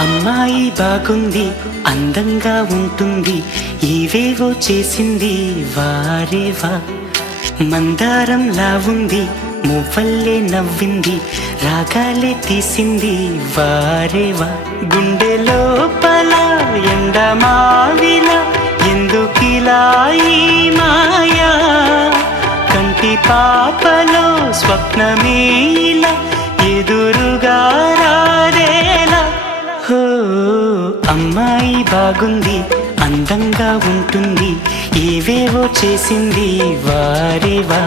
అమ్మాయి బాగుంది, అందంగా ఉంటుంది, ఏవేవో చేసింది వారేవా. మందారంలా ఉంది, మువ్వల్లే నవ్వింది, రాగాలే తీసింది వారేవా. గుండె లోపల ఎండమావిలా ఎందుకిలా ఈ మాయా, కంటి పాపలో స్వప్నమే ఇలా ఎదురుగా రారేలా. హో అమ్మాయి బాగుంది, అందంగా ఉంటుంది, ఏవేవో చేసింది వారేవా.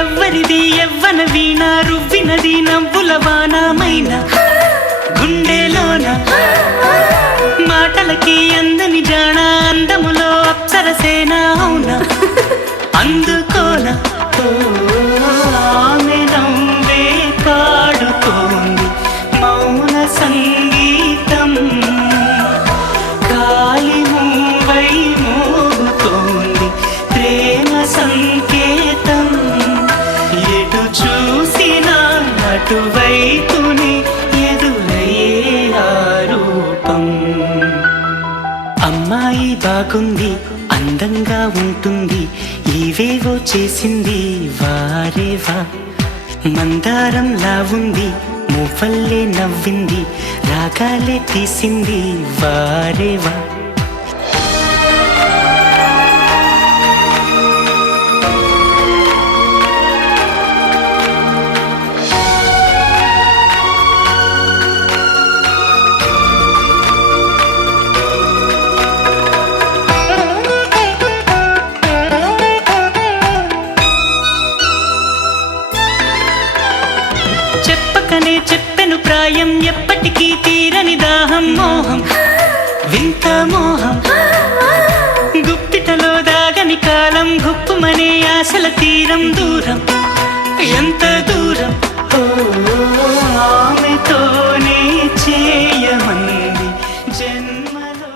ఎవ్వరిది యవ్వన వీణ, రువ్వినది నవ్వుల వానమైన గుండెలోన, మాటలకి అందని జాణ, అందములో అప్సరసేన అవునా అందుకోన. ఆమె నవ్వే పాడుతోంది మౌన సంగీతం, గాలి మూవై మోగుతోంది ప్రేమ సంకేతం. ఎటు చూసినా అటువైపుని ఎదురయ్యే ఆరూపం. అమ్మాయి బాగుంది, అందంగా ఉంటుంది, ఏవేవో చేసింది వారేవా. మందారంలా ఉంది, మువ్వల్లే నవ్వింది, రాగాలే తీసింది వారేవా. చెప్పెను ప్రాయం, ఎప్పటికీ తీరని దాహం, మోహం వింత మోహం, గుప్పిటలో దాగని కాలం, గుప్పుమనే ఆశల తీరం, దూరం ఎంత దూరం. ఆమెతోనే చేయమంది జన్మలో.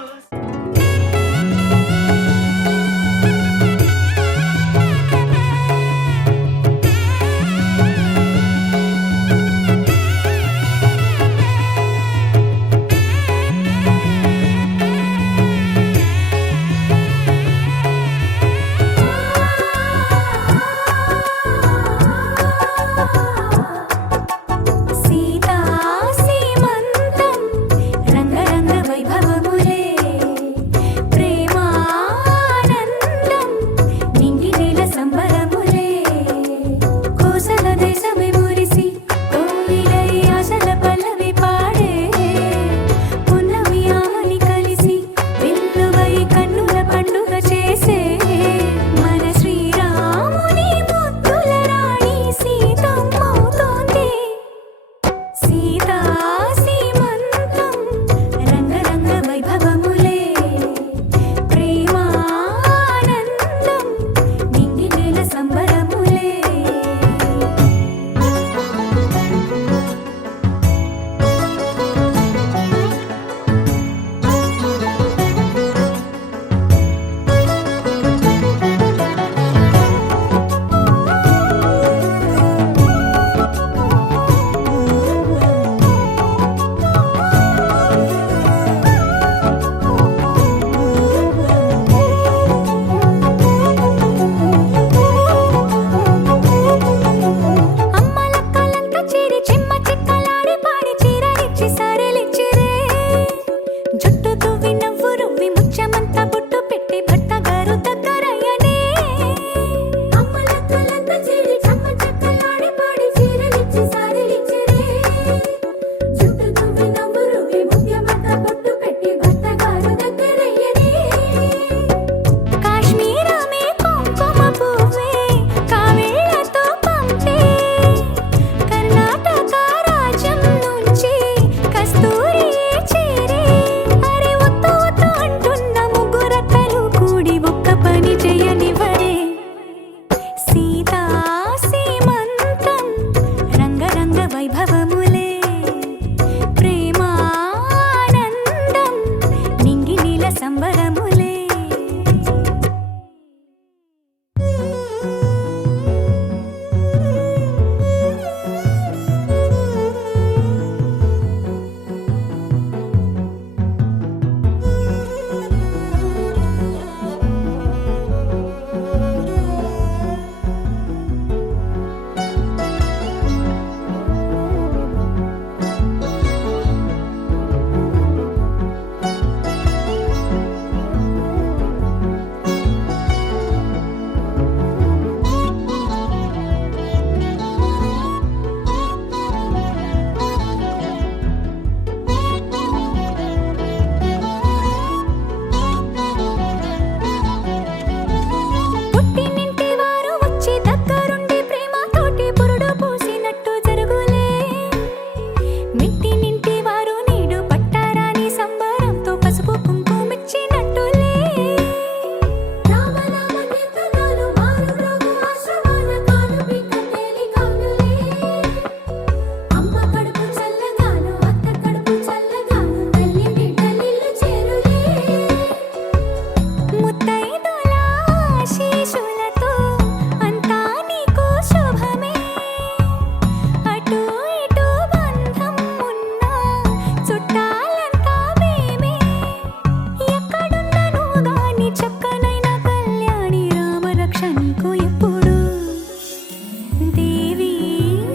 దేవి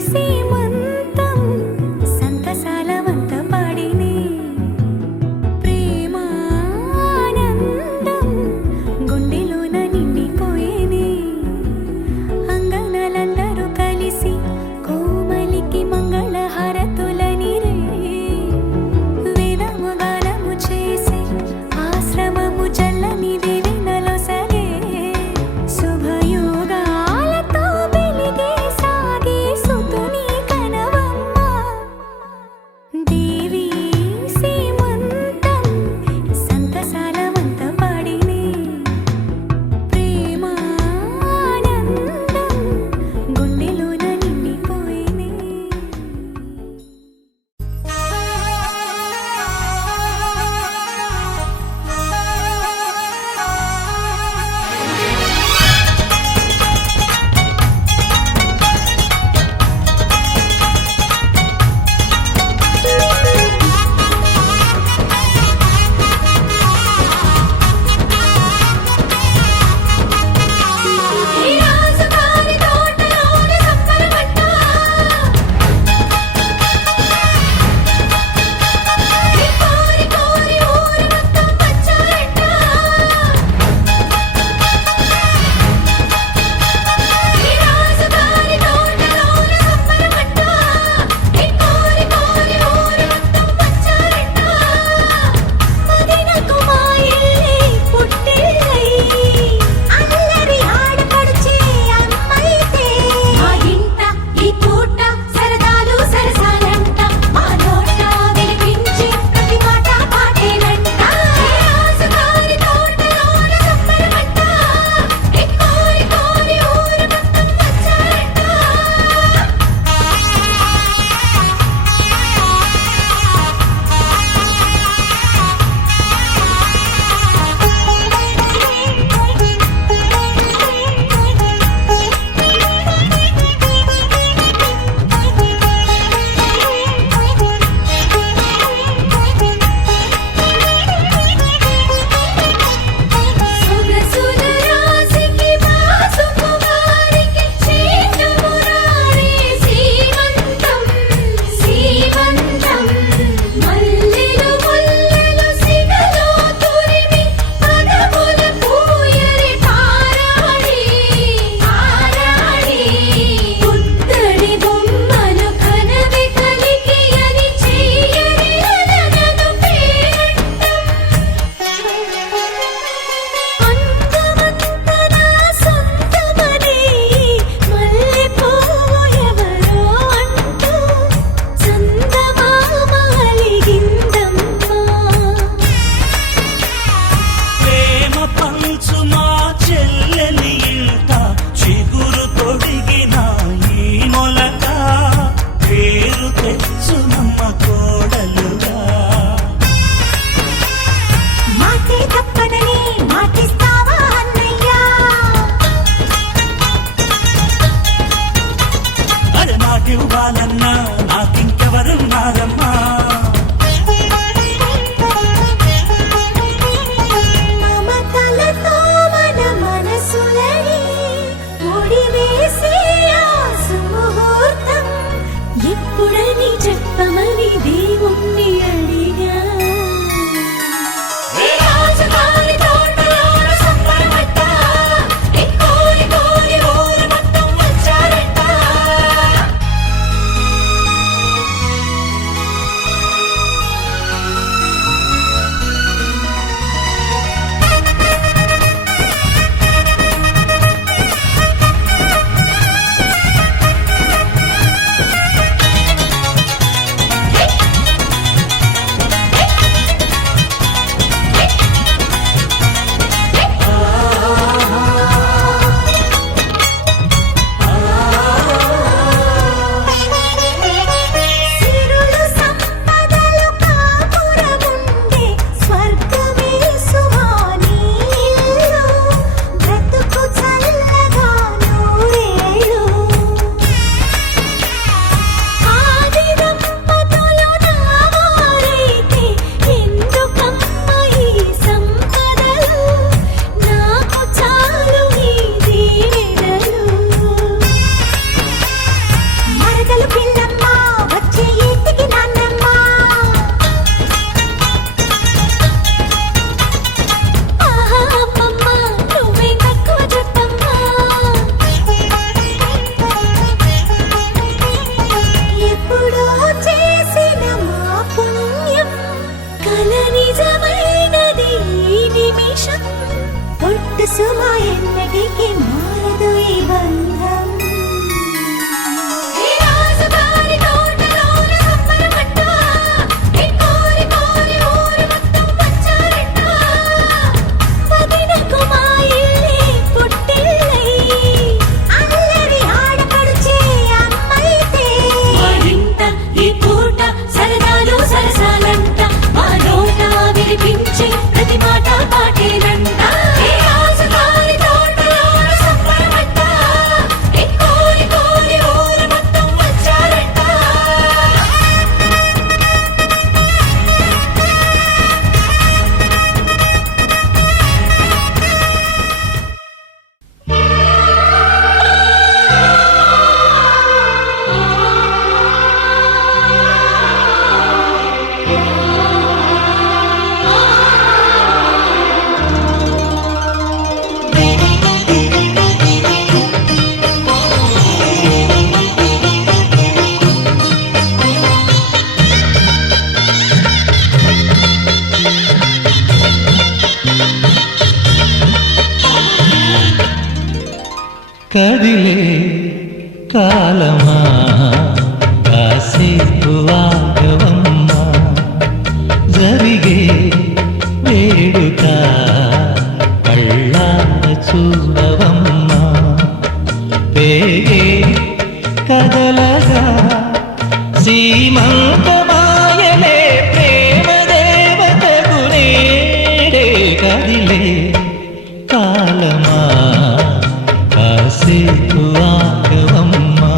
సీమంతం సంతసాల వంత పాడినే ప్రేమానందం గుండెలోన నిండిపోయేనే అంగనలందరూ కలిసి కోమలికి మంగళ హారతులని రే వేదము గానము చేసి ఆశ్రమము చల్లని దేవి నలొసగే శుభయోగాలతో వెలిగే సాగే సుతుని కనవమ్మ దేవి సీమంతం సంతసాల వంత పాడినే ప్రేమానందం గుండెలోన నిండిపోయేనే ఈ రాజుగారి తోటలోన సంబరమంట ఈ కోరి కోరి ఊరు మొత్తం వచ్చారంట ఈ రాజుగారి తోటలోన సంబరమంట ఈ కోరి కోరి ఊరు మొత్తం వచ్చారంట మదినకు మా ఇల్లే పుట్టిల్లై అల్లరి ఆడపడుచే అమ్మైతే మా ఇంట ఈ పూట సరదాలు సరసాలంట మా నోట వినిపించే ప్రతి మాట పాటేనంట రాజుగారి తోటలోన సంబరమంట ఈ కోరి కోరి ఊరు మొత్తం వచ్చారంట సొగసుల రాశికి వాసుకు వారికి శ్రీకమురారే సీమంతం సీమంతం మల్లెలు ముల్లెలు సిగలో తురిమి పదముల పూయరి పారాడి పారాడి పుత్తడి బొమ్మలు కనవి కలికి అని చెయ్యని అలనను అందమంత నా సొంతమని మల్లెపూవు ఎవరో అంటూ చందమామ అలిగిందమ్మా ప్రేమ పంచు మా చెల్లెలి ఇంట చిగురు తొడిగిన ఈ మొలక పేరు తెచ్చునమ్మ కోడలుగా మాటే తప్పదని మాటిస్తావా అన్నయ్యా అరే మాటివ్వాలన్నా నాకింకెవరున్నారమ్మా మమతలతో మన మనసులని ముడివేసే ఆ సుముహూర్తం ఎప్పుడని చెప్పమని దేవుణ్ణి అడిగా రాజుగారి తోటలోన సంబరమంట ఈ కోరి కోరి ఊరు మొత్తం వచ్చారంట కదిలే కాలమా కాసేపు ఆగవమ్మా జరిగే వేడుక కళ్ళార చూడవమ్మా పేగే కదలగా సీమంతమాయలే ప్రేమ దేవతకు నేడే కదిలే కాలమా కాసేపు ఆగవమ్మా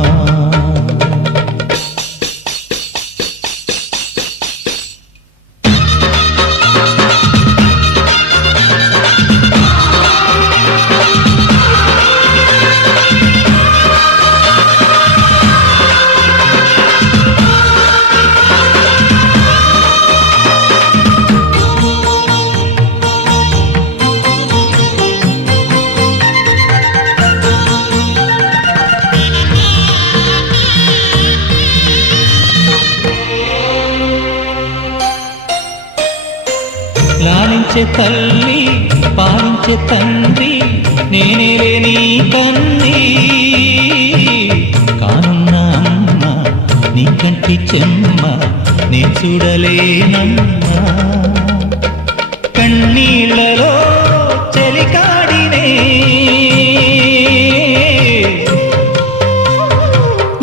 లాలించే తల్లి పాలించే తండ్రి నేనే నీ కన్ని కానున్న అమ్మ నీ కంటి చెమ్మ నే చూడలేనమ్మా కన్నీళ్ళలో చెలికాడినే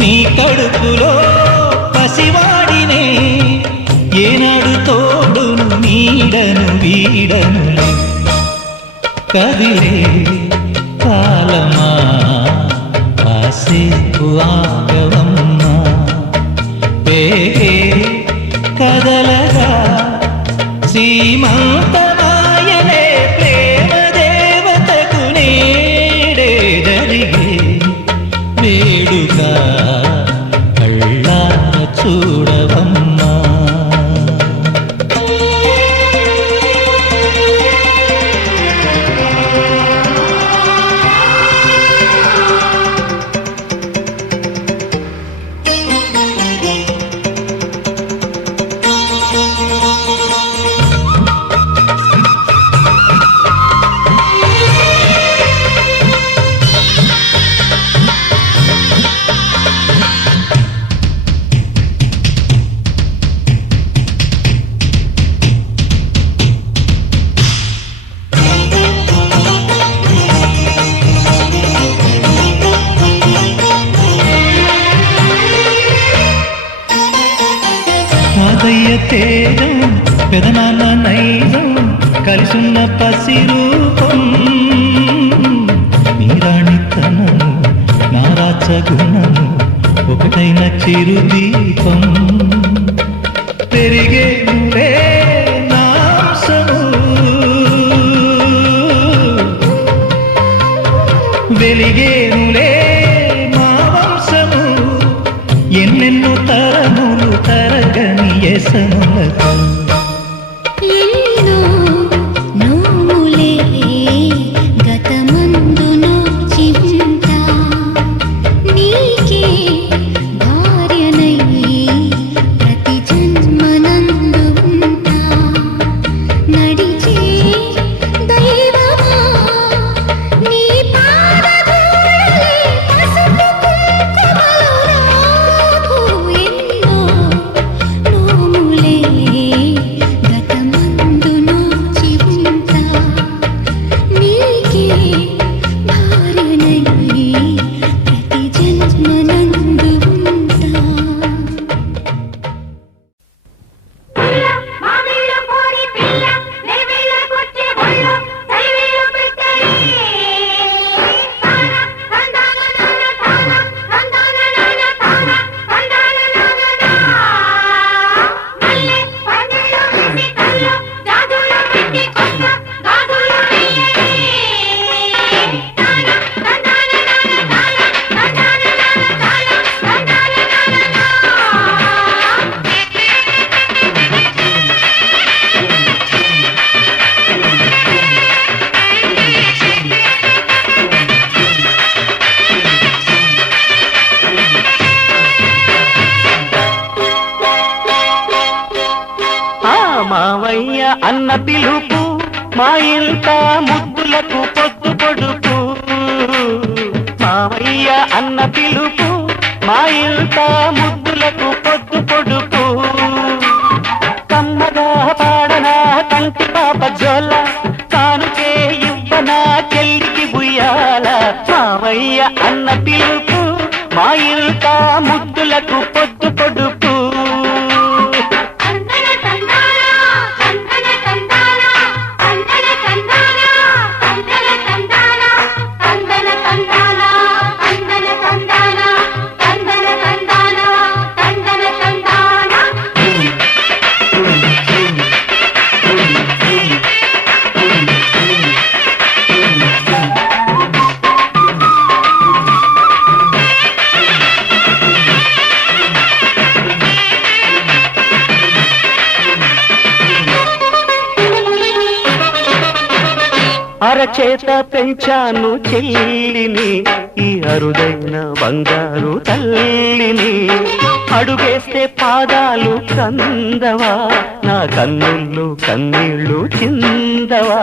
నీ కడుపులో పసివాడినే ఏనాడు తోడును నీడను వీడను కదిలే కాలమా కాసేపు ఆగవమ్మా పేగే కదలగా సీమంతమాయనే ప్రేమ దేవతకు నేడే జరిగే వేడుక కళ్ళార చూడవమ్మా తాతయ్య తేజం పెదనాన్న నైజం కలిసున్న పసి రూపం నీరాణితనము నారాచ గుణము ఒకటైన చిరుదీపం పెరిగేనులే నాంసము వెలిగేనులే మా వంశము ఎన్నెన్నో తరములు తరగని యసములకు ఎన్నో నోములే గతమందు నోచింతా నీకే భార్యనై ప్రతి జన్మనందు ఉంటా నడిచే దైవమా నీ పాదధూళి పసుపు కుంకుమలు రాకు ఎన్నో నోములే గతమందు నోచి ఉంటా నీకే భార్యనై ప్రతి జన్మనందు ఉంటా మామిళ్ళ పోరి పిల్ల నెవిళ్ళ కొచ్చే బొళ్ళ సైవేలు పెట్టాయి తాన తందాన నాన తాన తందాన నాన తాన తందాన నాన మల్లె పందిళ్ళు వేసి కళ్ళు జాజులు పెట్టి కొత్త గాజులు వేయని తాన తందాన నాన తాన తందాన నాన తాన తందాన నాన ఆ మావయ్య అన్న పిలుపు మా ఇంట ముద్దులకు పొద్దు పొడుపు మా మావయ్య అన్న పిలుపు మా ఇంట ముద్దులకు పొద్దు పొడుపు కమ్మగా పాడనా కంటి పాప జోల కానుకే ఇవ్వనా చెల్లికి బుయ్యాల మావయ్య అన్న పిలుపు మా ఇంట ముద్దులకు పొద్దు పొడుపు అరచేత పెంచాను చెల్లిని ఈ అరుదైన బంగారు తల్లిని అడుగేస్తే పాదాలు కందవా నా కన్నుళ్ళు కన్నీళ్ళు చిందవా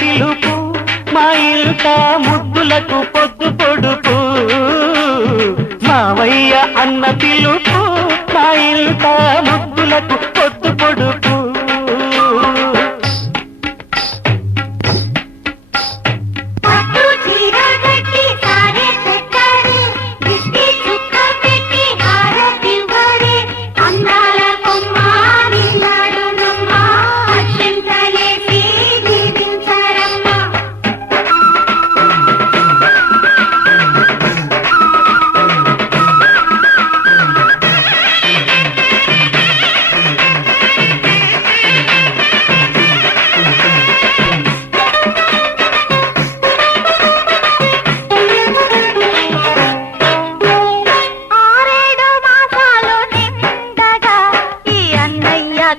పిలుపు మా ఇంట ముద్దులకు పొద్దు పొడుపు మావయ్య అన్న పిలుపు మా ఇంట ముద్దులకు పొద్దు పొడుపు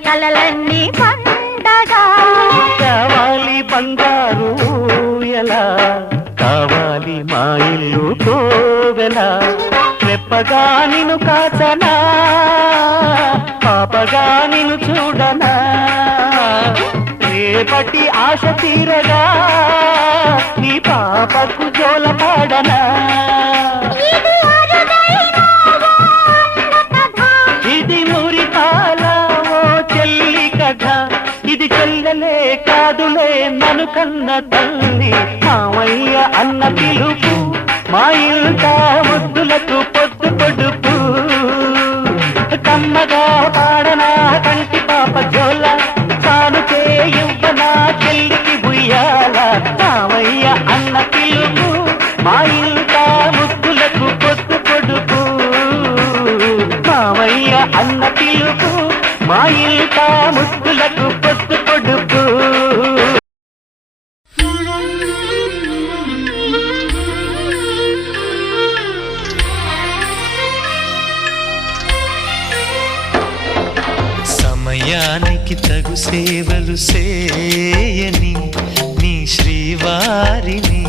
కలలన్నీ పండగా కావాలి బంగారు ఎలా కావాలి మా ఇల్లు కోవెలా రెప్పగా నిన్ను కాచనా పాపగా నిన్ను చూడనా రేపటి ఆశ తీరగా నీ పాపకు జోల పాడనా ఇది మురిపాల ఇది చెల్లెలే కాదులే నన్ను కన్న తల్లి మావయ్య అన్న పిలుపు మా ఇంట ముద్దులకు పొద్దు పొడుపు కమ్మగా పాడనా కంటి పాప జోల కానుకే ఇవ్వనా చెల్లికి బుయ్యాల మావయ్య అన్న పిలుపు మా ఇంట ముద్దులకు పొద్దు పొడుపు మావయ్య అన్న పిలుపు మా ఇంట ముద్దులకు పొద్దు పొడుపు సమయానికి తగు సేవలు చేయని నీ శ్రీవారిని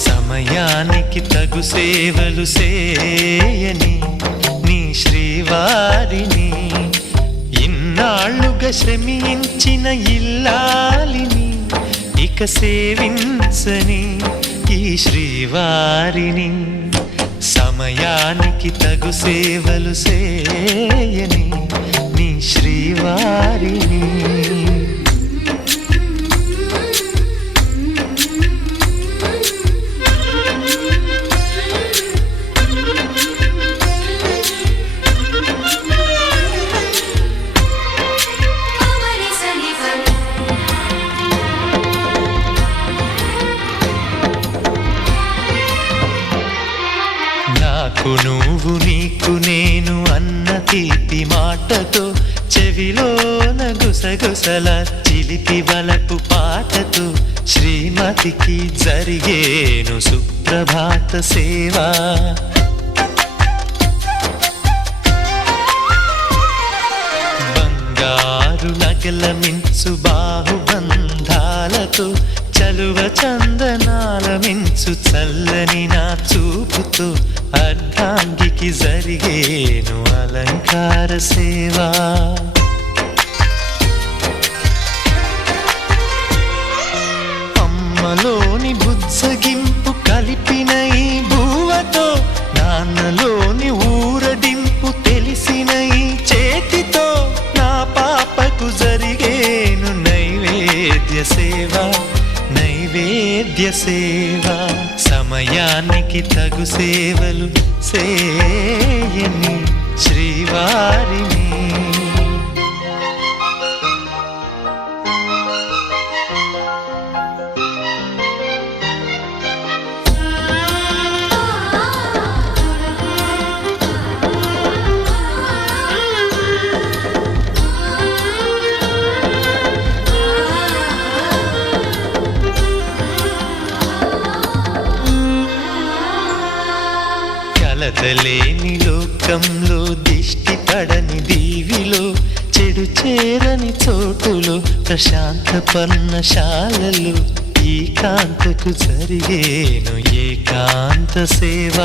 సమయానికి తగు సేవలు చేయని నీ శ్రీవారిని ఇన్నాళ్ళుగా శ్రమించిన ఇల్లాలిని ఇక సేవించని ఈ శ్రీవారిని సమయానికి తగు సేవలు చేయని నీ శ్రీవారిని నాకు నువ్వు నీకు నేను అన్న తీపి మాటతో చెవిలోన గుసగుసల చిలిపి వలపు పాటతో శ్రీమతికి జరిగేను సుప్రభాత సేవ. బంగారు నగల మించు బాహుబంధాలతో చలువ చందనాల మించు చల్లని నా చూపుతో అర్ధాంగికి జరిగేను అలంకార సేవ. అమ్మలోని బుజ్జగింపు కలిపిన ఈ భూవతో నాన్నలోని ఊరడింపు తెలిసిన ఈ చేతితో నా పాపకు జరిగేను నైవేద్య సేవ, నైవేద్య సేవ. సమయానికి తగు సేవలు సేయని శ్రీవారిని. కలతలేని లోకంలో దిష్టి పడని దీవిలో చెడు చేరని చోటులో ప్రశాంత పర్ణశాలలో ఈ కాంతకు జరిగేను ఏకాంత సేవ.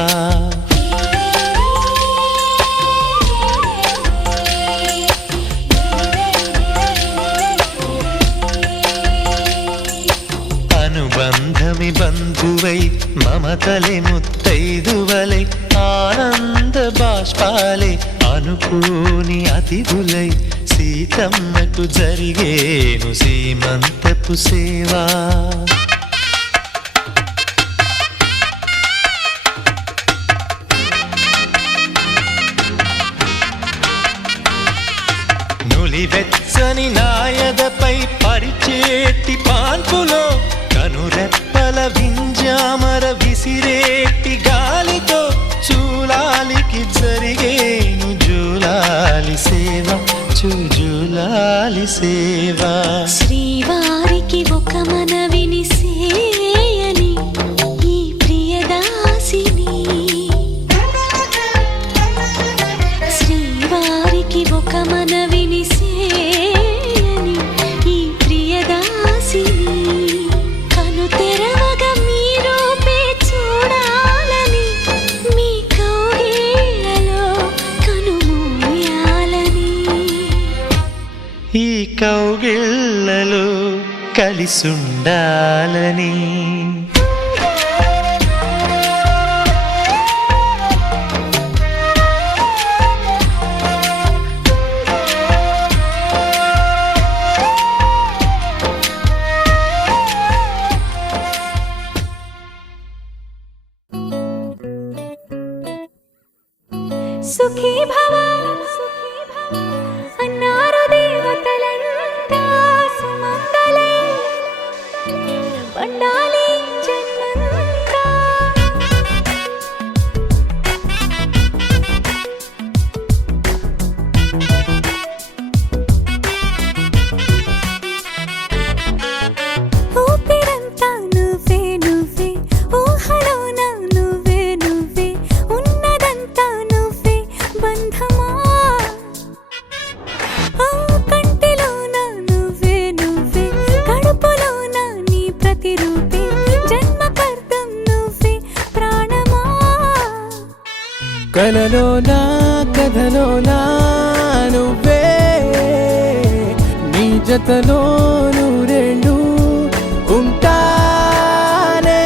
అనుబంధమి బంధువై మమతలే ముత్తైదువలై ఆనంద బాష్పాలే అనుకోని అతిథులై సీతమ్మకు జరిగేను సీమంతపు సేవ. నులివెచ్చని నాయదపై పరిచేటి పాన్పులో కనురెప్పల వింజామర విసిరేటి గాలితో చూలాలికి జరిగేను జూలాలి సేవ, జూలాలి సేవ. శ్రీవారికి ఒక మనవిని సేయని ఈ ప్రియదాసిని. శ్రీవారికి ఒక మనవిని సేయని ఈ ప్రియదాసిని. కను తెరవగా మీరు చూడాలని మీ కౌగిళ్ళలో కనుమూయాలని. ఈ కౌగిళ్ళలో కలిసుండాలని. సుఖీ భవ అన్నారు దేవతలంతా సుమంగళే పండాలి జన్మంతా. ఊపిరంతా నువ్వే నువ్వే ఊహలోన నువ్వే నువ్వే ఉన్నదంతా నువ్వే బంధమా. కంటిలోన నువ్వే నువ్వే కడుపులోన నీ ప్రతిరూపే జన్మకర్తం నువ్వే ప్రాణమా. కలలోనా కథలోనా నువ్వే నీ జతలో నూరేళ్ళు ఉంటానే.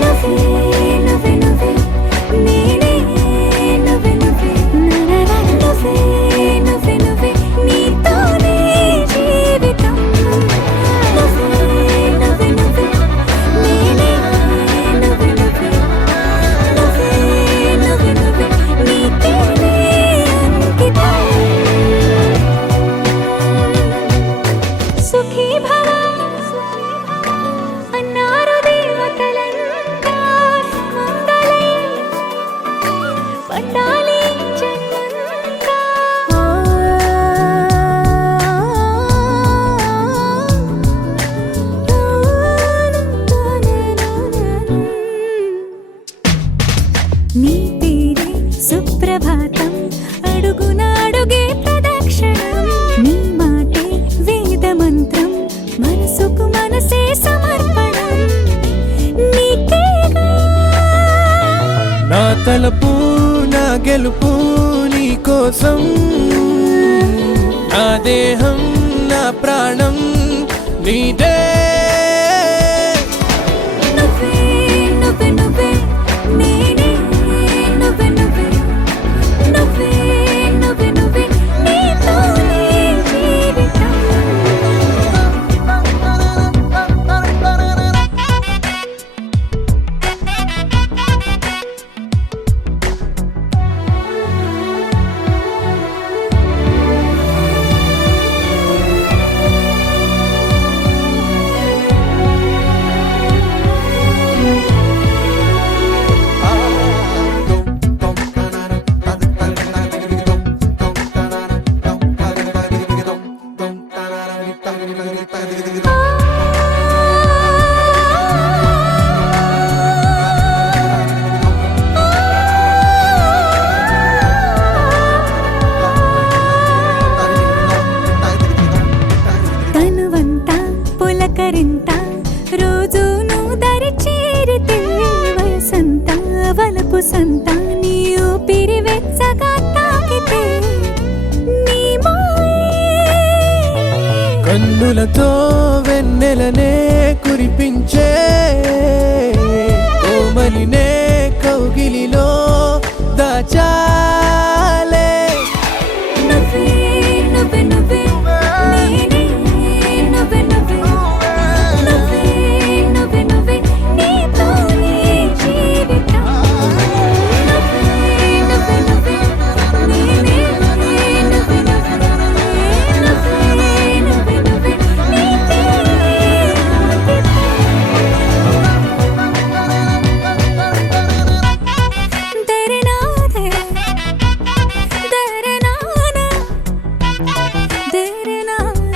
నువ్వే నువ్వే నువ్వే నేనే నువ్వే నువ్వే నరరా. నువ్వే నువ్వే నువ్వే నీతోనే జీవితం. నువ్వే నువ్వే నువ్వే నేనే నువ్వే నువ్వే. నువ్వే నువ్వే నువ్వే నీకేనే అంకితం. సుఖీ భవ తలపు నా గెలుపు నీ కోసం నా దేహం నా ప్రాణం నీదే నువ్వే నువ్వే నువ్వే నేనే నువ్వే నువ్వే నువ్వే నువ్వే నువ్వే నీతోనే జీవితం తనువంతా పులకరింత రోజు నువ్వు దరి చేరితే వయసంత వలపు సంత నీ ఊపిరి వెచ్చగా తాకితే నీ మాయే కన్నులతో వెన్నెలనే కురిపించే కోమలినే కౌగిలిలో దాచాలే నువ్వే నువ్వే నువ్వే నేనే నువ్వే నువ్వే నువ్వే నువ్వే నువ్వే నీతోనే జీవితం నువ్వే నువ్వే నువ్వే నేనే నువ్వే నువ్వే నువ్వే నువ్వే నీతోనే దరనాదే దరనానా దరనానా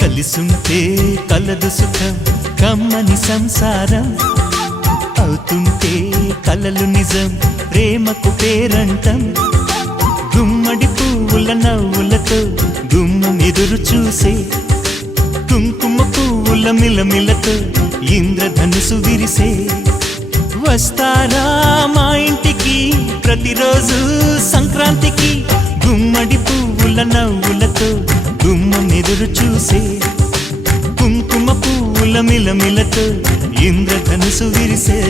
కలిసుంటే కలదు సుఖం కమ్మని సంసారం అవుతుంటే కలలు నిజం ప్రేమకు పేరంటం గుమ్మడి పువ్వుల నవ్వులతో గుమ్మం ఎదురు చూసే కుంకుమ పువ్వుల మిలమిలతో ఇంద్రధనుసు విరిసే వస్తారా మా ఇంటికి ప్రతిరోజు సంక్రాంతికి గుమ్మడి పువ్వుల నవ్వులతో గుమ్మం ఎదురు చూసే కుంకుమ పువ్వుల మిలమిలతో ఇంద్రధనుసు విరిసే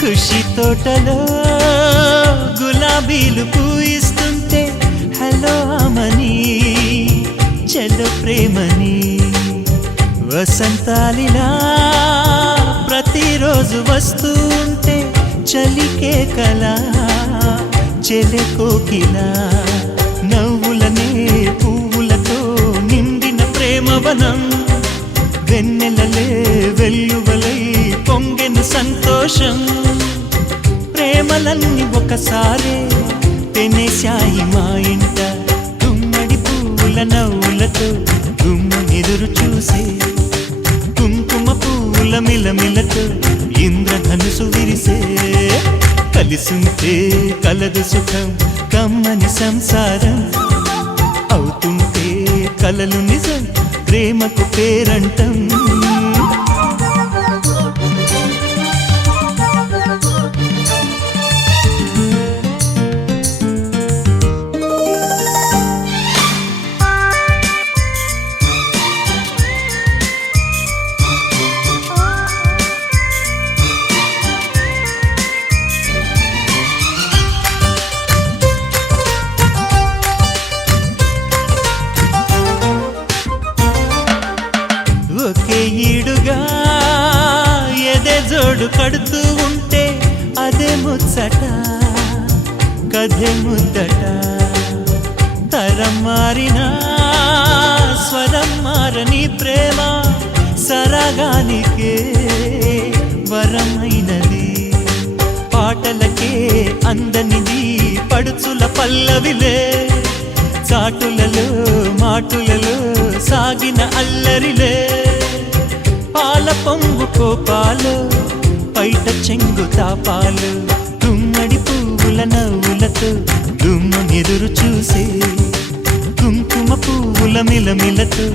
ఖుషి తోటలో గులాబీలు పూయిస్తుంటే హలో అమని చెల్లు ప్రేమని వసంతాలిలా ప్రతిరోజు వస్తూ ఉంటే చలికే కలా చెలె కోకిలా నవ్వులనే పువ్వులతో నిండిన ప్రేమవనం వెన్నెలలే వెల్లువలై పొంగెను సంతోషం ప్రేమలన్నీ ఒకసారే పెనేశాయి మా ఇంట గుమ్మడి పువ్వుల నవ్వులతో గుమ్మెదురు చూసే కుంకుమ పువ్వుల మిలమిలతో ఇంద్రధనుసు విరిసే కలిసుంటే కలదు సుఖం కమ్మని సంసారం అవుతుంటే కలలు నిజం ప్రేమకు పేరంటం పడుతూ ఉంటే అదే ముచ్చట కథే ముద్దట తరం మారినా స్వరం మారని ప్రేమ సరగానికే వరమైనది పాటలకే అందనిది పడుచుల పల్లవిలే చాటులలో మాటులలో సాగిన అల్లరిలే పాల పొంగు కోపాలు పైట చెంగు తాపాలు గుమ్మడి పువ్వుల నవ్వులతో గుమ్మనెదురు చూసే కుంకుమ పువ్వుల మిలమిలతో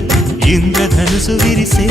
ఇంద్రధనుసు విరిసే